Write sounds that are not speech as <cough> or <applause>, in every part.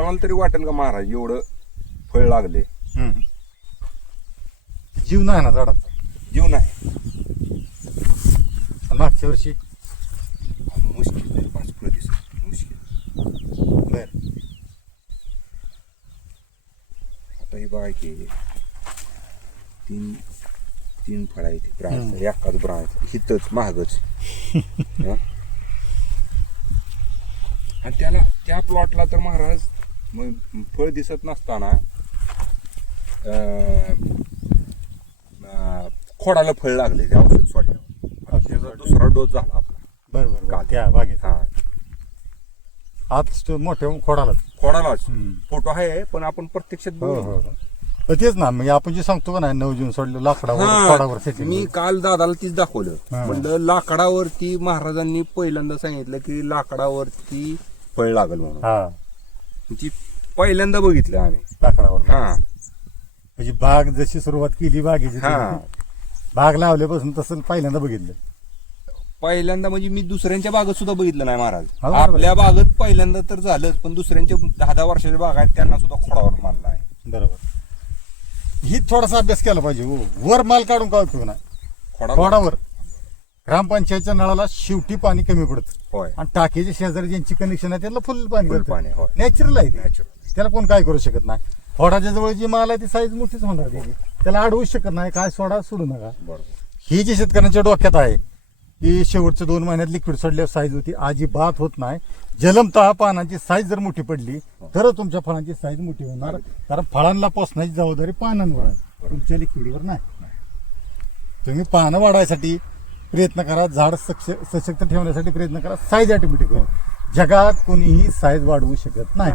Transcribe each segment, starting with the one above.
कोणाला तरी वाटेल का महाराज? एवढं फळ लागले. हम्म. जीव नाही ना झाडांचा. जीव नाही. आणि मागच्या वर्षी? मुश्किल आहे, पाच फळं दिसत मुश्किल. बर. आता हे बघा की तीन तीन फळं आहेत. ब्रांच. एकाच ब्रांच हितच महागच. <laughs> हं? आणि त्याला त्या प्लॉटला तर महाराज मग फळ दिसत नसताना खोडाला फळ लागले ते औषध सोडल्यावर. त्याचा दुसरा डोस झाला आपला. बर बर बर. काल. त्या बागेत. हा. आज तो मोठ्या खोडाला. खोडालाच. हम्म. फोटो आहे पण आपण प्रत्यक्षात हो बघू. हो हो. तेच ना म्हणजे आपण जे सांगतो का नाही नऊ जून सोडलं लाकडावर खोडावर हा, setting. मी काल दादाला तीच दाखवलं. हा. म्हणलं लाकडावरती महाराजांनी पहिल्यांदा सांगितलं की लाकडावरती फळ लागल म्हणून. हा. ती पहिल्यांदा बघितलं आम्ही लाकडावर हा. म्हणजे बाग जशी सुरुवात केली बागेची हा. बाग लावल्यापासून तसं पहिल्यांदा बघितलं. पहिल्यांदा म्हणजे मी दुसऱ्यांच्या बागेत सुद्धा बघितलं नाही महाराज. हा, बरोबर. आहे. आपल्या बागेत पहिल्यांदा तर झालंच पण दुसऱ्यांच्या दहा दहा वर्षाच्या बाग आहेत त्यांना सुद्धा खोडावर मानला आहे बरोबर. ही थोडासा अभ्यास केला पाहिजे हो. वर माल काढून काय उपयोग नाही खोडा खोडावर. ग्रामपंचायतच्या नळाला शेवटी पाणी कमी पडतं. होय. आणि टाकीच्या शेजारी ज्यांची कनेक्शन आहे त्याला फुल पाणी फुल पाणी, होय. नॅचरल आहे ते. त्याला कोण काय करू शकत नाही. खोडाच्या जवळ जी माल आहे ती साईज मोठीच होणार त्याची त्याला अडवूच शकत नाही. काय सोडा सोडू नका. बरोबर. ही जी शेतकऱ्यांच्या डोक्यात आहे की शेवटच्या दोन महिन्यात लिक्विड सोडल्यावर साईज होती. अजिबात होत नाही. जलमतः पानांची साईज जर मोठी पडली तर तुमच्या फळांची साईज मोठी होणार. कारण फळांना पोसण्याची जबाबदारी पानांवर आहे. तुमच्या लिक्विडवर नाही. तुम्ही पानं वाढवायसाठी प्रयत्न करा. झाड सक्ष सशक्त ठेवण्यासाठी प्रयत्न करा. साईज ऑटोमॅटिक होईल. जगात कोणीही साईज वाढवू शकत नाही.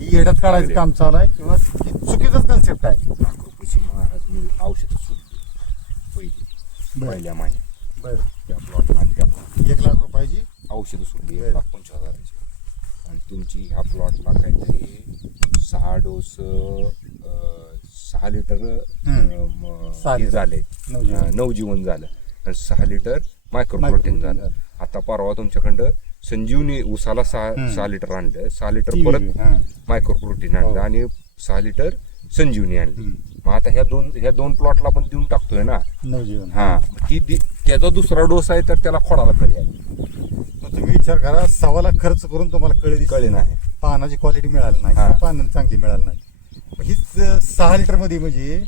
ही येड्यात काढायचं काम चालू आहे किंवा चुकीचंच कन्सेप्ट आहे. महाराज मी औषधं सुटली. पहिल्या महिन्यात. बरं. त्या प्लॉटला आणि त्या plot. एक लाख रुपयाची औषधं बरं. एक लाख पंचवीस हजाराची. आणि तुमची ह्या प्लॉटला काहीतरी सहा डोस अं, सहा लिटर. अं, म- हे. झाले. नवजीवन. अं, नवजीवन झालं. आणि सहा लिटर मायक्रो प्रोटीन झालं. आता परवा तुमच्याकडं संजीवनी उसाला सहा. सहा लिटर आणलं. सहा लिटर परत हां. मायक्रो प्रोटीन आणलं हो. आणि सहा लिटर संजीवनी आणली. मग आता ह्या दोन ह्या दोन प्लॉटला पण देऊन टाकतोय ना. हा. ती त्याचा दुसरा डोस आहे तर त्याला खोडाला मग तुम्ही विचार करा सव्वा लाख खर्च करून तुम्हाला कळे कळी नाही. पानाची क्वालिटी मिळाली नाही. पानं चांगली मिळाली नाही. हीच सहा लिटरमध्ये म्हणजे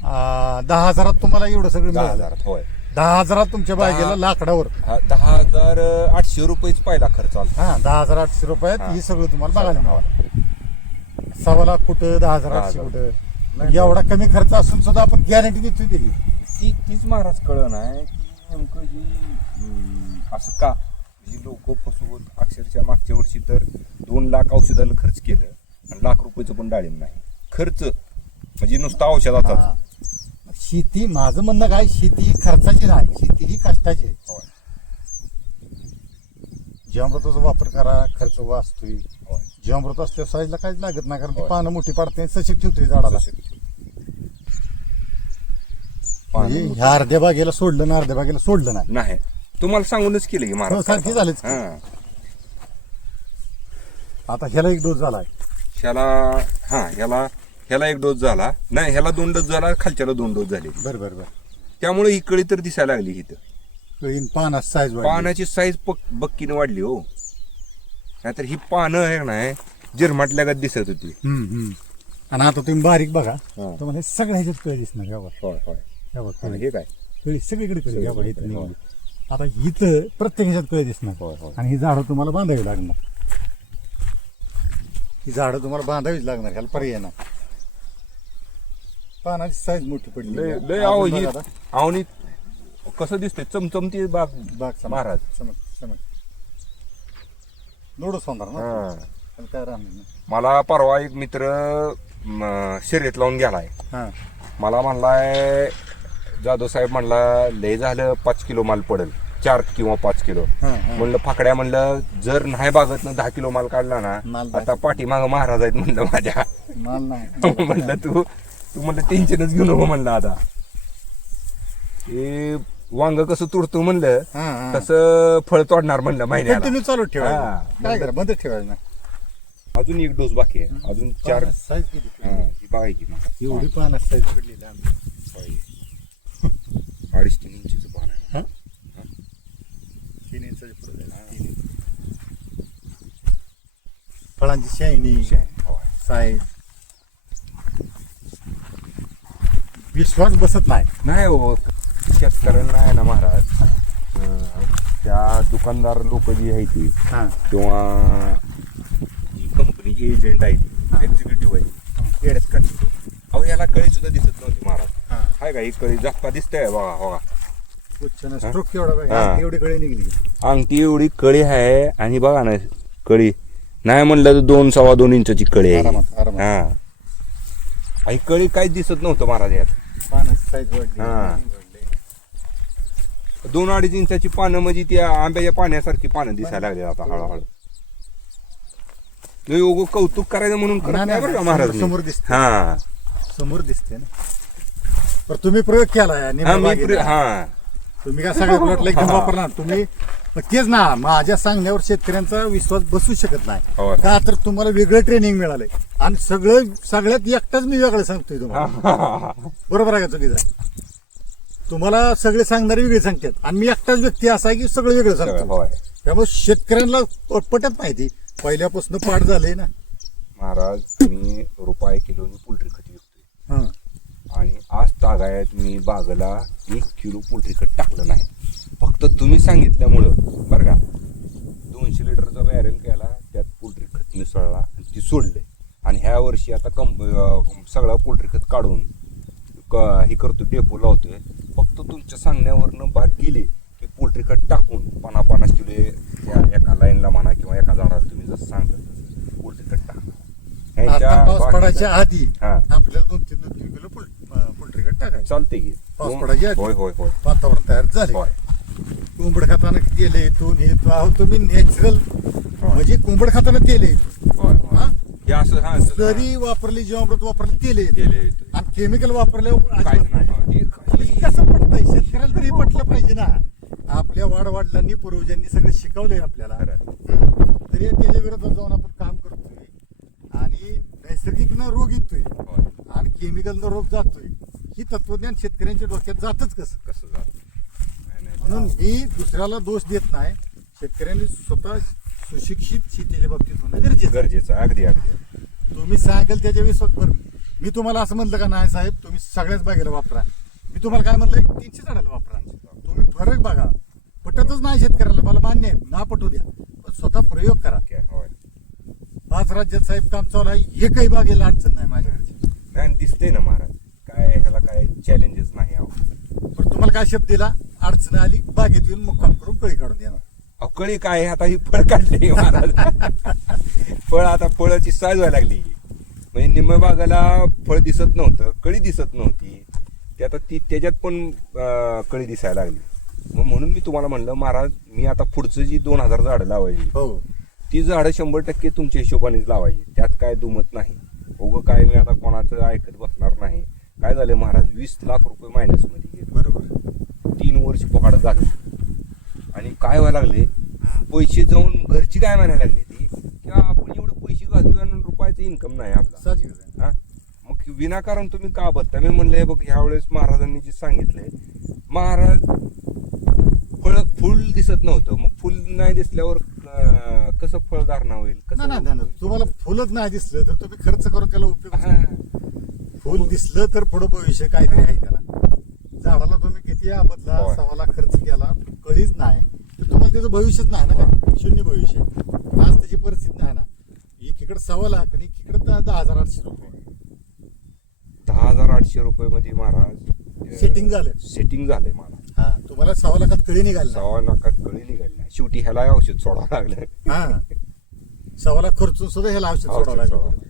दहा हजारात तुम्हाला एवढं सगळं दहा मिळालं. हजारात होय. दहा हजारात तुमच्या दहा- बागेला लाकडावर. हा, दहा हजार अं, आठशे रुपयेच पहिला खर्च आला हा दहा हजार आठशे रुपयात हा. हे सगळं तुम्हाला बघायला मिळालं. सव्वा लाख कुठं दहा हजार दहा आठशे हजार. कुठं? मग एवढा कमी खर्च असून सुद्धा आपण गॅरंटी देतो दिली ती तीच महाराज कळ नाही की नेमकं ही अं, असं का? ही लोक फसवून अक्षरशः मागच्या वर्षी तर दोन लाख औषधाला खर्च केलं आणि लाख रुपयाचं पण डाळिंब नाही. खर्च म्हणजे नुसता औषधाचा हा. शेती माझं म्हणणं काय शेती ही खर्चाची नाही शेती ही कष्टाची आहे. जीवामृताचा वापर करा खर्च वाचतोय जीवामृत असल्यावर साईजला काहीच लागत नाही कारण ती होय. पानं मोठी पाडते सशक्त ठेवतोय झाडाला. ते. म्हणजे पाणी ह्या अर्ध्या बागेला सोडलं ना अर्ध्या बागेला सोडलं नाही. नाही. तुम्हाला सांगूनच केलं की हो, महाराज सारखी झालीच की. हा. आता ह्याला एक डोस झालाय. ह्याला हा ह्याला ह्याला एक डोस झाला. नाही ह्याला दोन डोस झाला खालच्याला दोन डोस झाले. बरं बरं बरं. त्यामुळे ही कळी तर दिसायला लागली इथं. पानात साईज पानाची साईज बक्कीनं वाढली हो. नाहीतर ही पानं आहे ना जिरमाटल्यागत दिसत होती. आणि आता तुम्ही बारीक बघा हा. तुम्हाला हे सगळ्या ह्याच्यात कळी दिसणार ह्या बघा. होय होय. ह्या बघा, आणि कळी. हे काय? कळी सगळीकडे कळी बघा, इथं निघाली. आता इथं प्रत्येक ह्याच्यात कळी दिसणार. होय. आणि ही झाडं तुम्हाला बांधावी लागणार. ही झाडं तुम्हाला बांधावीच लागणार ह्याला पर्याय नाही. पानाची साईज मोठी पडली लय आहो. बघा ही आता. आवनी कसं दिसते चमचमती बाग बाग समज. महाराज. समज समज लोडच होणार ना? हा. काय राहणार नाही. मला परवा एक मित्र म, शर्यत लावून गेलाय. हा. मला म्हणलाय जाधव साहेब म्हणला लय झालं पाच किलो माल पडेल. चार किंवा पाच किलो. हा, हा. म्हणलं फाकड्या म्हणलं जर नाही बागत ना दहा किलो माल काढला ना आता पाठीमाग महाराज आहेत म्हणलं माझ्या. माल नाही. <laughs> म्हणलं तू तू म्हणलं टेन्शनच घेऊ नको म्हणलं आता हे वांग कसं तुडतो म्हणलं हा, हा. तसं फळ तोडणार म्हणलं महिन्याला कंटिन्यू चालू हा. काय करा बंद ठेवायचं नाही अजून एक डोस बाकी आहे अजून चार साईज किती हा, पडली? ही बघा की महाराज एवढी पानं साईज पडलेली आंबे. अडीच तीन इंचीचं पान आहे हा? तीन इंचाच्या पुढे जायचं, तीन इंच. फळांची शायनिंग शे- होय. साईज विश्वास बसत नाही. नाही हो शेतकऱ्यांना आहे ना महाराज. अं, त्या दुकानदार लोक जी आहे ती हा. किंवा कंपनीची एजंट आहे ती एक्झिक्युटिव्ह आहे ती, येड्यात काढतो अहो याला कळी सुद्धा दिसत नव्हती महाराज. हा. हाय का ही कळी जागता दिसतंय बघा बघा. उच्चनं स्ट्रोक केवढा हा. पाहिजे एवढी गळी निघली. अंगठी एवढी कळी आहे आणि बघा ना कळी. नाही म्हणलं तर दोन सव्वा दोन इंचाची कळी आहे. आरामात, आरामात. हा. कळी काहीच दिसत नव्हतं महाराज यात. पानाची साईज वाढली हा. वाढली. दोन अडीच इंचाची पानं म्हणजे त्या आंब्याच्या पाण्यासारखी पानं दिसायला लागली आता हळूहळू लय उगं कौतुक करायचं म्हणून करत नाही, नाही बरं का नाही, महाराज समोर- समोर दिसतं. हा समोर दिसते ना पण तुम्ही प्रयोग हा निंबा मी. प्र- हा तुम्ही काय सगळ्या प्लॉटला एकदम वापरणार? तुम्ही तेच ना माझ्या सांगण्यावर शेतकऱ्यांचा विश्वास बसू शकत नाही. का तर तुम्हाला वेगळं ट्रेनिंग मिळालंय. आणि सगळं सगळ्यात एकटाच मी वेगळं सांगतोय तुम्हाला. <laughs> बरोबर आहे का चुकीचं? तुम्हाला सगळे सांगणारे वेगळे सांगतात. आणि मी एकटाच व्यक्ती असा आहे की सगळं वेगळं सांगतो होय. त्यामुळे शेतकऱ्यांना प- पटत नाही ती. पहिल्यापासून पाठ झालंय ना. महाराज मी रुपये किलोनी पोल्ट्री खत विकतोय. हं. आणि आज तागायत मी बागला एक किलो पोल्ट्री खत टाकलं नाही. फक्त तुम्ही सांगितल्यामुळं बरं का? दोनशे लिटरचा बॅरल केला त्यात पोल्ट्री खत मिसळला आणि ती सोडले. आणि ह्या वर्षी आता कम सगळं पोल्ट्री खत काढून क- हे करतो डेपो लावतोय. फक्त तुमच्या सांगण्यावरनं बाग गेली की पोल्ट्री खत टाकून पन्नास पन्नास किलो त्या एका लाईनला म्हणा किंवा एका झाडाला तुम्ही जसं सांगता पोल्ट्री खत टाकणार ह्यांच्या आधी. आपल्याला दोन कट टाकायचं. चालते की. पाऊस पडायच्या आधी. होय होय होय. वातावरण तयार झाले. होय. कोंबड खाताना तेल येतून हे तो आहो तुम्ही नॅचरल म्हणजे कोंबड खाताना तेल येतो होय होय. हा? हे असं हा असं- जरी वापरली जीवामृत वापरली तेल येत येते. आणि केमिकल वापरल्यावर काहीच अजिबात नाही. नाही हा, हे- म्हणजे कसं पडतंय शेतकऱ्याला तरी पटलं पाहिजे ना. आपल्या वाडवडिलांनी पूर्वजांनी सगळं शिकवलंय आपल्याला. खरं. तरी त्याच्या विरोधात जाऊन आपण काम करतोय. आणि नैसर्गिक रोग येतोय. होय. आणि केमिकल रोग जातोय. ही तत्वज्ञान शेतकऱ्यांच्या डोक्यात जातच कसं? कसं जातं. म्हणून मी दुसऱ्याला दोष देत नाही. शेतकऱ्यांनी स्वतः सुशिक्षित शेतीच्या बाबतीत होणं गरजेचं आहे. गरजेचं आहे. अगदी अगदी. तुम्ही सांगाल त्याच्या विश्वास बरं. मी तुम्हाला असं म्हणलं का? नाही साहेब तुम्ही सगळ्याच बागेला वापरा. मी तुम्हाला काय म्हणलं? तीनशे झाडाला वापरा. तुम्ही फरक बघा. पटतच नाही शेतकऱ्याला. मला मान्य आहे. ना पटू द्या. पण स्वतः प्रयोग करा. होय. पाच राज्यात साहेब काम चालू आहे. एकही बागेला अडचण नाही माझ्याकडची नाही दिसते ना महाराज. काय ह्याला काय चॅलेंजेस नाही अहो पण तुम्हाला काय शब्द दिला? अडचण आली बागेत येऊन मुक्काम करून कळी काढून देणार. अहो, कळी काय? आता ही फळ काढली महाराज. फळ आता फळाची साईज व्हायला लागली. म्हणजे निम्म बागाला फळ दिसत नव्हतं कळी दिसत नव्हती. ते आता ती त्याच्यात पण कळी दिसायला लागली. मग म्हणून मी तुम्हाला म्हणलं महाराज मी आता पुढचं जी दोन हजार झाडं लावायची हो. ती झाडं शंभर टक्के तुमच्या हिशोबानेच लावायची. त्यात काय दुमत नाही. उगं काय मी आता कोणाचं ऐकत बसणार नाही. काय झालं महाराज? वीस लाख रुपये मायनसमध्ये गेले. बरोबर. तीन वर्ष पकाडत झालं आणि काय व्हायला लागले? पैसे जाऊन घरची काय म्हणायला लागली ती? की आपण एवढे पैसे घालतोय आणि रुपयाचं इन्कम नाही आपला. हा? मग विनाकारण तुम्ही का बघता? मी म्हणलं हे बघ ह्या वेळेस महाराजांनी जे सांगितलंय महाराज फळ फुल दिसत नव्हतं. मग फुल नाही दिसल्यावर कसं होईल? नाही, नाही नाही. कसं तुम्हाला फुलच नाही दिसलं तर तुम्ही खर्च करून त्याला उपयोग. फुल दिसलं तर पुढं भविष्य काहीतरी आहे त्याला. झाडाला तुम्ही किती. सव्वा लाख खर्च केला कळीच नाही. तर तुम्हाला त्याचं भविष्यच नाही ना काय? शून्य भविष्य. आज त्याची परिस्थिती नाही ना. एकीकडे सव्वा लाख आणि एकीकडे दहा हजार आठशे रुपये. दहा हजार आठशे रुपये मध्ये महाराज Setting झालंय. सेटिंग झालंय मला हा तुम्हाला सव्वा लाखात कळी निघाली. सव्वा नाकात कळी निघाली नाही. शेवटी ह्याला औषध सोडावं लागलं. हा. सव्वा लाख खर्चून सुद्धा ह्याला औषध औषध सोडावं लागलं.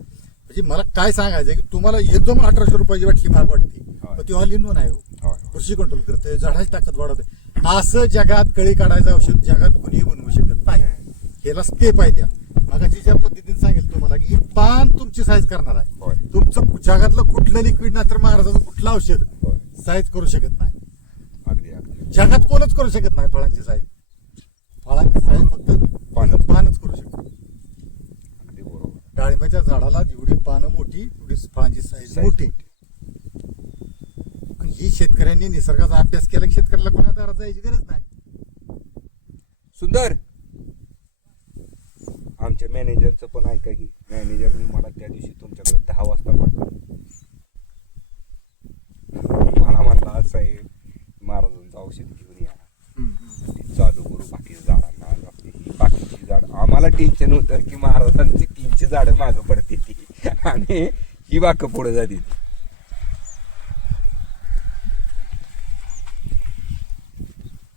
म्हणजे मला काय सांगायचं की तुम्हाला एकदम अठराशे रुपयाची वाटली महाग वाटते. ती ऑल इन वन आहे हो. होय. कृषी कंट्रोल करते झाडाची ताकद वाढवते. असं जगात कळी काढायचं औषध जगात कुणीही बनवू शकत नाही. याला स्टेप आहे त्या. मगाची ज्या पद्धतीने सांगेल तुम्हाला की पान तुमची साईज करणार आहे. तुमचं जगातलं कुठलं लिक्विड नाही तर महाराजाचं कुठलं औषध? साईज करू शकत नाही. जगात कोणच करू शकत नाही फळांची साईज फळांची साईज फक्त पानच. पानच करू शकतो अगदी बरोबर डाळिंबाच्या झाडाला जेवढी पानं मोठी तेवढी फळांची साईज मोठी. ही शेतकऱ्यांनी निसर्गाचा अभ्यास केला की शेतकऱ्याला कोणा दारात जायची गरज नाही. सुंदर. आमच्या मॅनेजरचं पण ऐका की मॅनेजरने मला त्या दिवशी तुमच्याकडे दहा वाजता पाठवलं. मला म्हणला साहेब महाराजांचं औषध घेऊन या चालू करू बाकीच्या झाडांना बाकीची झाड. आम्हाला टेन्शन होतं की महाराजांची तीनशे झाडं मागं पडते ती. आणि ही बाक पुढे जाते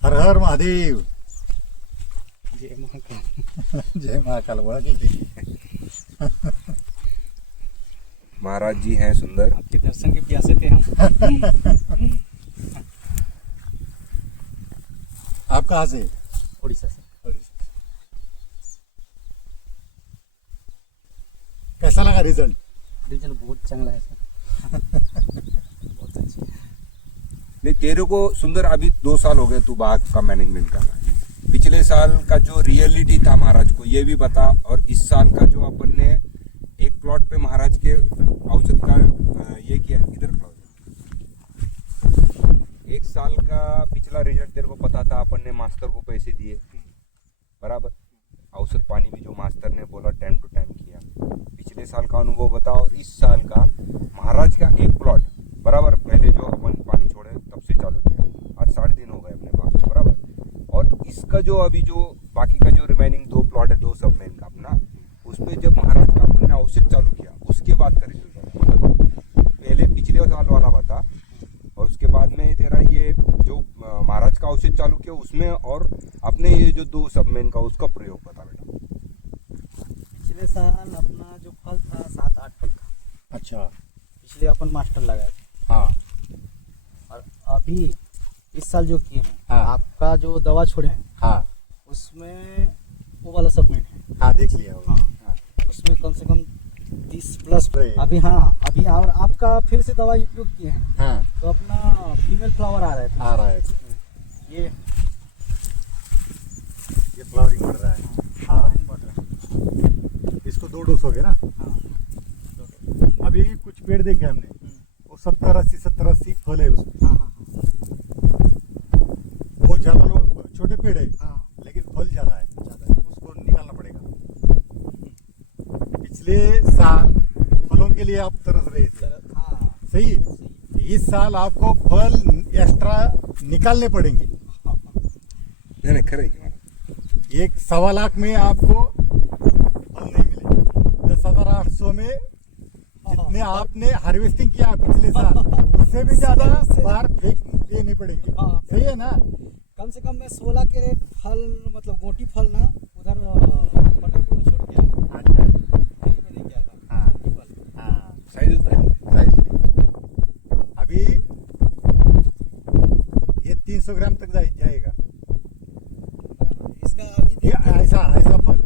हर हर महादेव. जय महाकाल. <laughs> जय महाकाल <laughs> महाराज जी हैं सुंदर. आपके दर्शन के प्यासे थे हम. <laughs> आप कहाँ से? उड़ीसा से. कैसा रिज़ल्ट रिज़ल्ट बहुत चांगला है सर <laughs> बहुत अच्छी नहीं तेरे को सुंदर अभी दो साल हो गए तू बाग का मैनेजमेंट कर रहा है। पिछले साल का जो रियलिटी था महाराज को ये भी बता और इस साल का जो अपन ने एक प्लॉट पे महाराज के औसत का ये किया इधर एक साल का पिछला रिज़ल्ट तेरे को पता था अपन ने मास्टर को पैसे दिए। बराबर? औसत पानी भी जो मास्टर ने बोला टाइम टू टाइम पिछले साल का अनुभव बता और इस साल का महाराज का एक प्लॉट बराबर, पहले जो अपन पानी छोड़े, तब से चालू किया। आज साठ दिन हो गए अपने पास, बराबर। और इसका जो अभी जो बाकी का जो रिमेनिंग दो प्लॉट है, दो सब मेन का अपना उस पर जब महाराज का अपन ने औषध चालू किया, उसके बाद का रिज़ल्ट मतलब पहले पिछले साल वाला बता, और उसके बाद में तेरा ये जो महाराज का औषध चालू किया, उसमें और अपने ये जो दो सब मेन का, उसका प्रयोग बता बेटा। पिछले साल अपना जो फल था सात आठ फल था अच्छा। पिछले अपन मास्टर लगाए थे। हाँ। और अभी इस साल जो किए हैं हाँ। आपका जो दवा छोड़े हैं हाँ। उसमें वो वाला सप्लीमेंट है। हाँ देख लिया वो। हाँ। उसमें कम से कम तीस प्लस अभी हाँ अभी और आपका फिर से दवा उपयोग किए हैं। हाँ। तो अपना फीमेल फ्लावर आ रहे थे आ रहा है। ये। ये फ्लावरिंग बढ़ रहा है। हाँ flowering बढ़ रहा है। इसको दो डोज हो गए ना? हाँ। अभी कुछ पेड़ देखे हमने। वो सत्तर अस्सी सत्तर अस्सी फल है उसमें। हाँ हाँ बहुत ज़्यादा लोग छोटे पेड़ है हाँ। लेकिन फल ज़्यादा है। ज़्यादा उसको निकालना पड़ेगा। पिछले साल फलों के लिए आप तरस रहे थे। तरह- हाँ। सही? है? इस साल आपको फल एक्स्ट्रा निकालने पड़ेंगे। नहीं नहीं खरं. एक सवा लाख में आपको हज़ार आठ सौ में जितने आपने हार्वेस्टिंग किया पिछले साल उससे भी ज़्यादा बाहर फेंक देने पड़ेंगे। हाँ। सही है ना? कम से कम मैं सोलह के रेट फल मतलब गोटी फल ना उधर अ, में छोड़ के आया। अच्छा। दिल्ली में लेके आया था हाँ। हाँ अभी ये ग्राम तक जाए- जाएगा। इसका अभी ऐसा ऐसा फल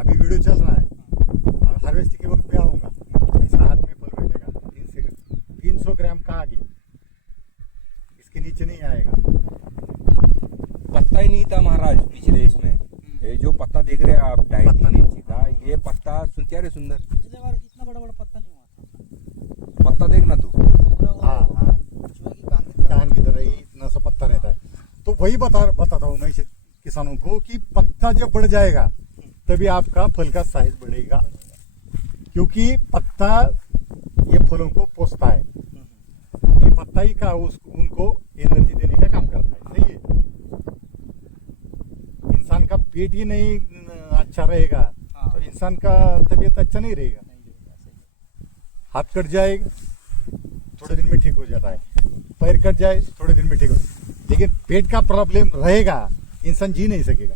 अभी वीडियो चल रहा है और हार्वेस्टिंग के वक्त पे आऊँगा ऐसा हाथ में फल बैठेगा तीन से तीन सौ ग्राम का आगे इसके नीचे नहीं आएगा पत्ता ही नहीं था महाराज पिछले इसमें। ये जो पत्ता देख रहे हैं आप ढाई तीन। इंची का ये पत्ता सुन क्या रे सुंदर? पिछले बार इतना बड़ा बड़ा पत्ता नहीं हुआ पत्ता देखना तू। हाँ हाँ। की कान की तरह। कान की तरह ही इतना सा पत्ता रहता है। तो वही बता बताता हूँ मैं किसानों को कि पत्ता जब बढ़ जाएगा तभी आपका फल का साइज़ बढ़ेगा। क्योंकि पत्ता ये फलों को पोसता है। ये पत्ता ही का उस उनको एनर्जी देने का काम करता है सही है इंसान का पेट ही नहीं अच्छा रहेगा हाँ। तो इंसान का तबीयत अच्छा नहीं रहेगा। हाथ कट जाएगा थोड़े दिन में ठीक हो जाता है। पैर कट जाए थोड़े दिन में ठीक हो लेकिन पेट का प्रॉब्लम रहेगा इंसान जी नहीं सकेगा।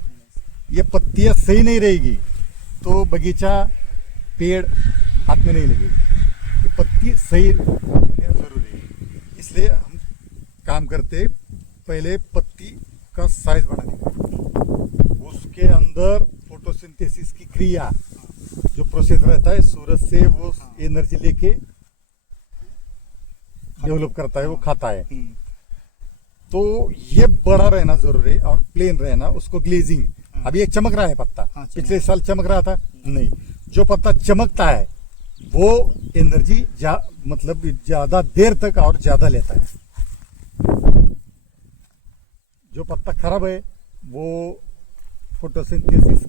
ये पत्तियाँ सही नहीं रहेगी तो बगीचा पेड़ हाथ में नहीं लगेगी। ये पत्ती सही होने ज़रूरी है। इसलिए हम काम करते पहले पत्ती का साइज़ बढ़ाने का उसके अंदर फोटोसिंथेसिस की क्रिया जो प्रोसेस रहता है सूरज से वो एनर्जी लेके डेवलप करता है वो खाता है। हम्म, तो ये बड़ा रहना ज़रूरी है और प्लेन रहना उसको ग्लेजिंग अभी एक चमक रहा है पत्ता। हाँ, पिछले साल चमक रहा था? नहीं। जो पत्ता चमकता है वो एनर्जी जा मतलब ज़्यादा देर तक और ज़्यादा लेता है। जो पत्ता खराब है वो फोटोसिंथेसिस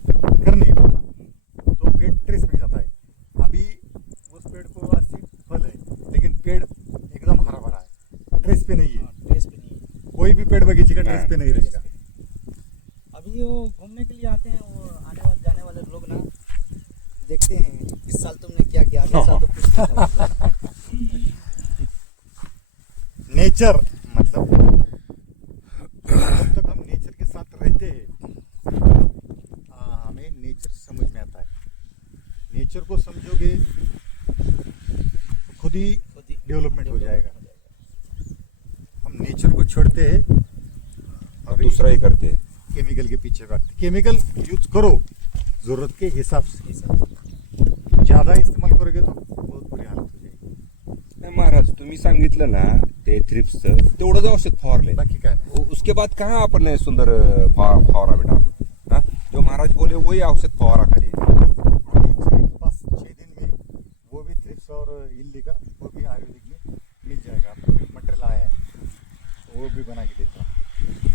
कर नहीं पाता तो पेड़ ट्रेस में जाता है। अभी उस पेड़ को अस्सी फल है लेकिन पेड़ एकदम हरा भरा है। ट्रेस पे नहीं है। ड्रेस पे नहीं है। कोई भी पेड़ बगीचे का ट्रेस पे नहीं रहेगा। अभी वो घूमने के लिए आते हैं वो आने वाले जाने वाले लोग ना देखते हैं इस साल तुमने क्या किया अगले साल तो कुछ <laughs> नेचर मतलब जब तक हम नेचर के साथ रहते हैं आ, हमें नेचर समझ में आता है नेचर को समझोगे तो खुद ही डेवलपमेंट हो जाएगा। हम नेचर को छोड़ते हैं और दूसरा ही करते हैं। केमिकल के पीछे भागते केमिकल यूज़ करो ज़रूरत के हिसाब से। ज़्यादा इस्तेमाल करोगे तो बहुत बुरी हालत हो जाएगी। महाराज तुम्ही सांगितलं ना ते थ्रिप्सचं तेवढंच औषध फवारले बाकी काय नाही. उसके बाद कहाँ आपने सुंदर फवारा बेटा हाँ? जो महाराज बोले वही औषध फवारा खाली अभी छः पाँच छः दिन में वो भी थ्रिप्स और इल्ली का वो भी आयुर्वेदिक में मिल जाएगा आपको मटेरियल आया है वो भी बना के देता हूँ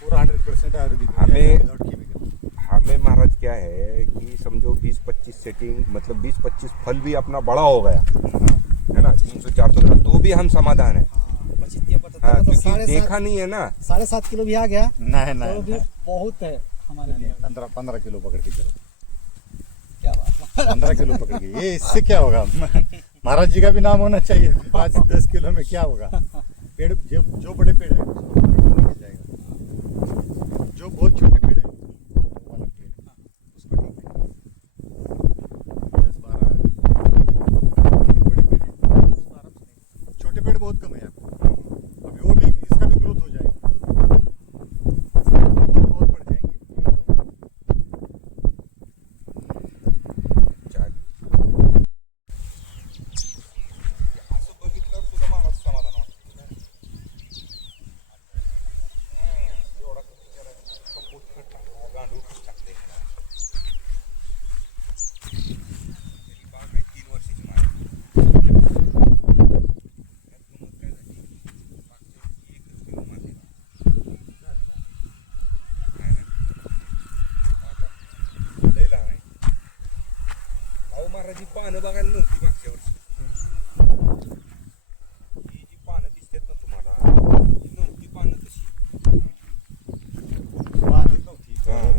पूरा हंड्रेड परसेंट आयुर्वेदिक हो हमें- जाएगा without chemical। हमें महाराज क्या है कि समझो 20-25 सेटिंग मतलब 20-25 फल भी अपना बड़ा हो गया। है ना? तीन सौ चार सौ ग्राम तो भी हम समाधान है। हाँ हाँ, तो क्योंकि देखा नहीं है ना। साढ़े सात किलो भी आ गया। नहीं तो नहीं भी नहीं। बहुत है हमारे लिए। पंद्रह पंद्रह किलो पकड़ के चलो। क्या बात पंद्रह किलो पकड़ के। ये इससे क्या होगा? महाराज जी का भी नाम होना चाहिए। पाँच दस किलो में क्या होगा? पेड़ जो जो बड़े पेड़ है जो बहुत छोटे पानं बघायला नव्हती मागच्या वर्षी. ही जी पानं दिसतात ना तुम्हाला ही नव्हती पानं तशी. पाहतच नव्हती. हा.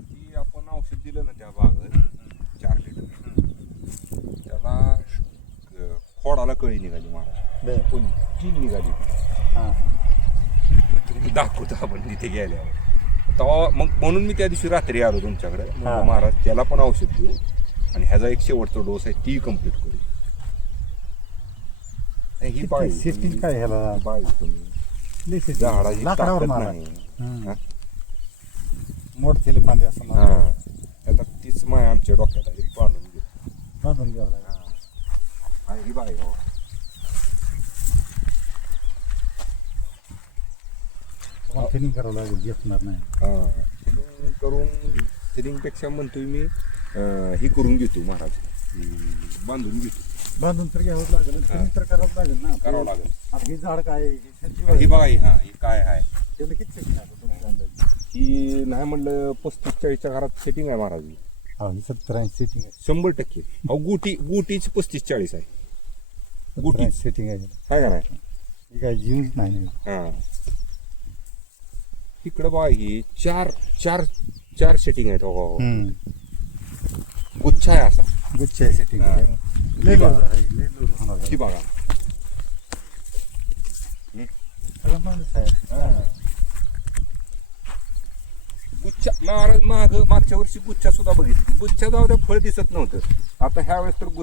जी आपण औषध दिलं ना त्या बागेत चार लिटर. त्याला अं, खोडाला कळी निघाली महाराज. बरं. पण तीन निघाली हा तुम्ही दाखवतो आपण तिथे गेल्यावर तेव्हा मग म्हणून मी त्या दिवशी रात्री आलो तुमच्याकडे. म्हणलं, महाराज त्याला पण औषध देऊ आणि ह्याचा एक शेवटचा डोस आहे ती कंप्लीट करू नाही, ही पाहिजे सिस्टीम काय ह्याला पाहिजे तुम्ही लई system. झाडाची लाकडावर ताकद मारा नाही हम्म. हा? मोडतेले फांदे असं हा. आता तीच माय आमच्या डोक्यात आहे बांधून घेऊ बांधून घ्यावं लागेल. हा. ही बाई हो. ट्रेनिंग करावं लागेल झेपणार नाही. हा. थिनिंग करून थिनिंगपेक्षा म्हणतोय मी ही करून घेतो महाराज. बांधून घेतो. बांधून तर घ्यावं लागेल ट्रेनिंग तर करावं लागेल ना. करावं लागेल. आता हे झाड काय? हे. ही बघा ही हा ही काय आहे? त्याला किती सेटिंग आहे तुमच्या अंदाजे ही नाही म्हणलं पस्तीस चाळीसच्या घरात सेटिंग आहे महाराज. सत्तर ऐंशी सेटिंग आहे. शंभर टक्के. अहो गुटी गुटीच पस्तीस चाळीस आहे. गुटी. सेटिंग आहे. काय का नाही? हे काय जीवच नाही. हा. इकडं बघा ही चार चार चार सेटिंग आहेत हो, हो. हम्म. गुच्छ आहे असा गुच्छ आहे सेटिंग हा. लय लोड आहे लय लोड होणार ही आहे. बघा सगळं माणूस आहे गुच्छा महाराज माग मागच्या वर्षी गुच्छा सुद्धा बघितली गुच्छा जाऊ द्या फळ दिसत नव्हतं आता ह्या वेळेस तर गुच्छ